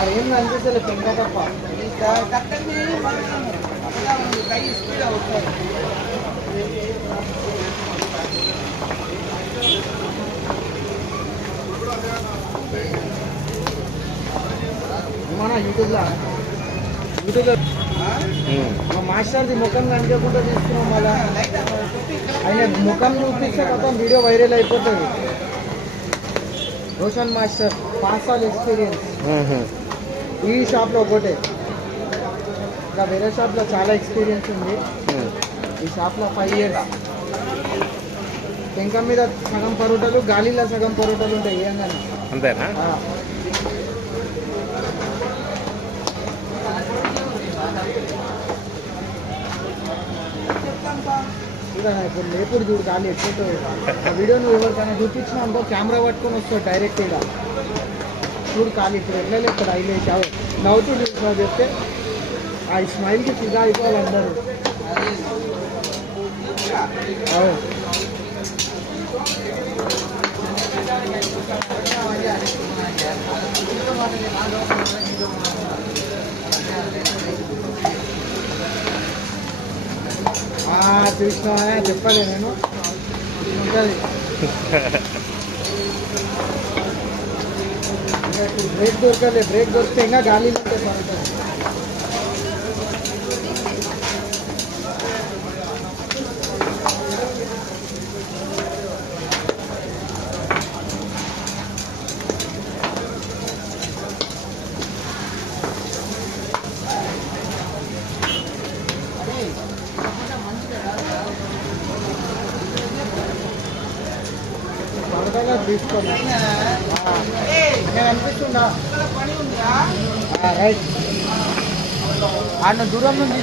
అదేం అనిపిస్తలే పెంక తప్ప కై స్పీడ్ అవుతారు. మన యూట్యూబ్లో మాస్టర్ది ముఖం కనిపించకుండా తీసుకున్నాం. మళ్ళా ఆయన ముఖం చూపిస్తే మొత్తం వీడియో వైరల్ అయిపోతుంది. రోషన్ మాస్టర్ 5 సార్లు ఎక్స్పీరియన్స్ ఈ షాప్లో ఒకటే, ఇంకా వేరే షాప్లో చాలా ఎక్స్పీరియన్స్ ఉంది. ఈ షాప్లో 5 ఇయర్స్. పెంక మీద సగం పరోటాలు, గాలిలో సగం పరోటాలు ఉంటాయి. ఏంగానే అంతేనా? ఇప్పుడు లేపుడు చూడు గాలి ఎక్కువ. ఆ వీడియో నువ్వు ఎవరికైనా చూపించినా అనుకో, కెమెరా పట్టుకొని వస్తావు డైరెక్ట్. ఇలా చూడు ఖాళీ ఇప్పుడు ఎట్లా లేపుతాడు హైలైట్ నవ్వుతూ చూసినా చెప్తే ఆ స్మైల్కి ఫిదా అయిపోవాలి అందరూ. చూసినా చెప్పలే నేను ఉంటుంది. బ్రేక్ దొరకలే, బ్రేక్ దొరికితే ఇంకా గాలిలో ఉంటుంది. తీసుకోండి నేను అనిపిస్తుందా? రైట్ ఆడ దూరం నుంచి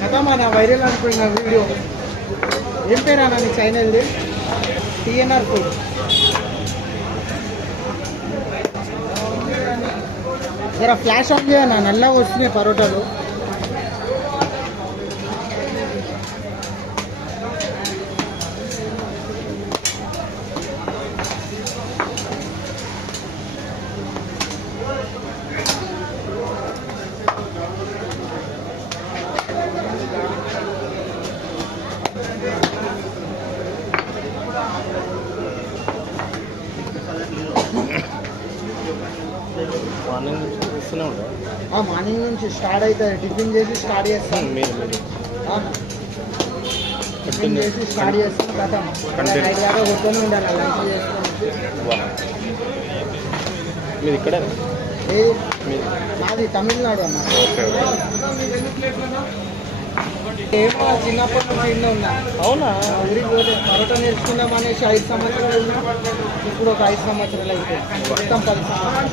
కదమ్మా నా వైరల్ అనుకున్న వీడియో. ఏం పేరా నీ ఛానల్ది? TNR food. జర ఫ్లాష్ ఆన్ చేయనా, నల్లగా వస్తున్నాయి పరోటాలు. మార్నింగ్ నుంచి స్టార్ట్ అవుతుంది. టిఫిన్ చేసి స్టార్ట్ చేస్తాం. టిఫిన్ చేసి స్టార్ట్ చేస్తాం. కదా నైట్ దాకా కొట్టుకొని ఉండాలి. లంచ్ చేసుకొని. మీరు ఇక్కడ నాది తమిళనాడు అన్న. ఏమో చిన్నప్పటి నుంచి ఇన్నో ఉన్నా. అవునా? ఊరికి పోతే పరోటా నేర్చుకుందాం అనేసి 5 సంవత్సరాలు ఉన్నా. ఇప్పుడు ఒక 5 సంవత్సరాలు అయితే మొత్తం 10 సంవత్సరాలు.